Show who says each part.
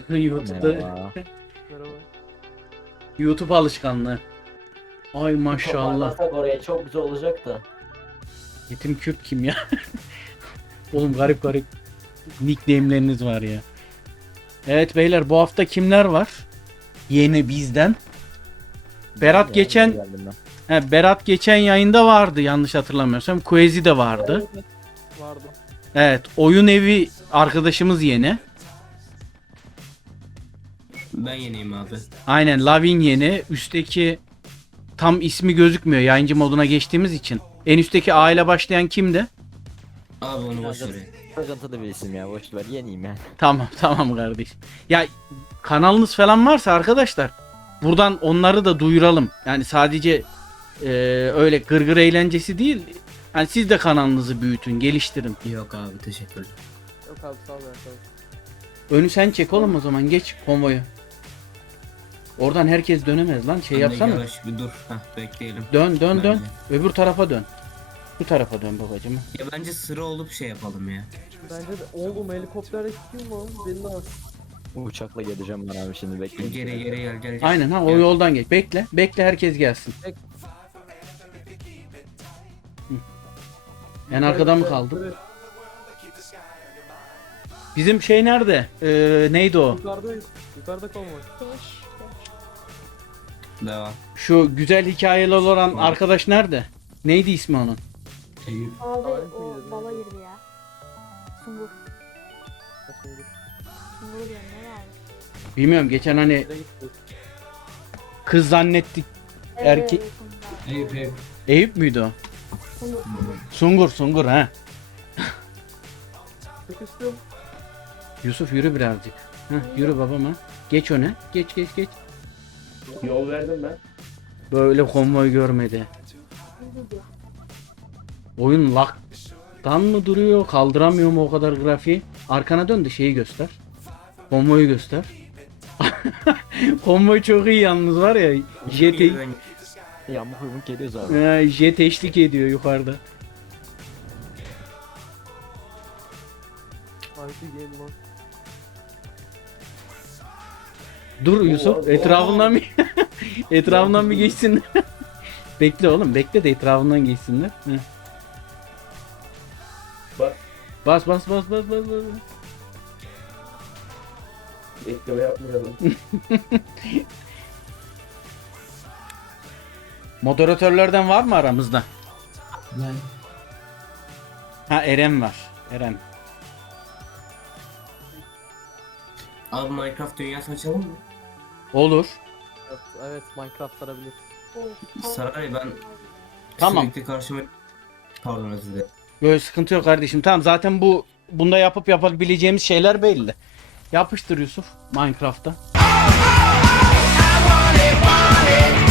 Speaker 1: YouTube'da
Speaker 2: Merhaba.
Speaker 3: Merhaba.
Speaker 1: YouTube alışkanlığı. Ay maşallah.
Speaker 4: Toparlasak oraya çok güzel olacak da.
Speaker 1: Yetim Kürt kim ya? Oğlum garip garip nickname'leriniz var ya. Evet beyler, bu hafta kimler var? Yeni bizden. Berat geçen Berat geçen yayında vardı yanlış hatırlamıyorsam. Quezi de vardı.
Speaker 3: Evet, vardı.
Speaker 1: Evet, oyun evi arkadaşımız yeni.
Speaker 5: Ben yeniyim abi.
Speaker 1: Aynen, Lavin yeni. Üstteki tam ismi gözükmüyor yayıncı moduna geçtiğimiz için. En üstteki A ile başlayan kimdi?
Speaker 5: Abi onu boş ver.
Speaker 2: Sıkıntılı bir isim ya, boş ver, yeniyim yani.
Speaker 1: Tamam tamam kardeşim. Ya kanalınız falan varsa arkadaşlar buradan onları da duyuralım. Yani sadece öyle gırgır eğlencesi değil. Yani siz de kanalınızı büyütün, geliştirin.
Speaker 5: Yok abi, teşekkürler.
Speaker 3: Yok abi sağ ol ya. Sağ ol.
Speaker 1: Önü sen çek oğlum, o zaman geç konvoyu. Oradan herkes dönemez lan, şey
Speaker 5: Sen de
Speaker 1: yapsana.
Speaker 5: yavaş bir dur. Heh, bekleyelim.
Speaker 1: Dön dön dön.
Speaker 5: Bence.
Speaker 1: Öbür tarafa dön. Bu tarafa dön babacığım.
Speaker 5: Ya bence sıra olup şey yapalım ya.
Speaker 3: Bence de oğlum helikopter kim var? Beni de az.
Speaker 2: Uçakla geleceğim ben abi, şimdi bekleyin.
Speaker 5: Geri gel.
Speaker 1: Aynen ha, o
Speaker 5: Gel.
Speaker 1: yoldan geç. Bekle. Bekle, herkes gelsin. Hı. En arkada mı kaldı?
Speaker 3: Evet,
Speaker 1: Bizim şey nerede? Neydi o?
Speaker 3: yukarıdayız. Yukarıda kalmak.
Speaker 5: Devam.
Speaker 1: Şu güzel hikayeli olan arkadaş nerede? Neydi ismi onun?
Speaker 5: Eyüp.
Speaker 6: Abi
Speaker 3: Tarık
Speaker 6: o
Speaker 3: mıydı?
Speaker 6: bala girdi ya. Sungur.
Speaker 3: Kaçıncı?
Speaker 6: Sungur diyorum ne abi?
Speaker 1: Bilmiyorum, geçen hani
Speaker 3: Nereye gitti?
Speaker 1: kız zannettik. Erkek-
Speaker 6: Sungur.
Speaker 5: Eyüp.
Speaker 1: Eyüp müydü o?
Speaker 6: Sungur.
Speaker 1: Sungur ha.
Speaker 3: Sıkıştım.
Speaker 1: Yusuf yürü birazcık. Heh, yürü babam ha. Geç öne. Geç.
Speaker 4: Yol verdim ben.
Speaker 1: Böyle konvoy görmedi. Oyun laktan mı duruyor? Kaldıramıyor mu o kadar grafiği? Arkana dön de şeyi göster. Konvoyu göster. Konvoy çok iyi yalnız, var ya. Jet,
Speaker 2: Yamuk yumuk geliyoruz abi.
Speaker 1: jet eşlik ediyor yukarıda.
Speaker 3: Harika game lan.
Speaker 1: Dur Yusuf, etrafından bir etrafından bir geçsinler. Bekle oğlum, bekle de etrafından geçsinler. Heh.
Speaker 4: Bak.
Speaker 1: Bas.
Speaker 4: Bekleme yapmayalım.
Speaker 1: Moderatörlerden var mı aramızda?
Speaker 5: Ben.
Speaker 1: Ha, Eren var. Eren.
Speaker 5: Abi Minecraft dünyası açalım mı?
Speaker 1: Olur.
Speaker 3: Evet Minecraft sarabilir.
Speaker 5: Saray ben
Speaker 1: Tamam.
Speaker 5: sürekli karşıma... Pardon, özür dilerim.
Speaker 1: Böyle sıkıntı yok kardeşim. Tamam, zaten bunda yapabileceğimiz şeyler belli. Yapıştır Yusuf Minecraft'ta.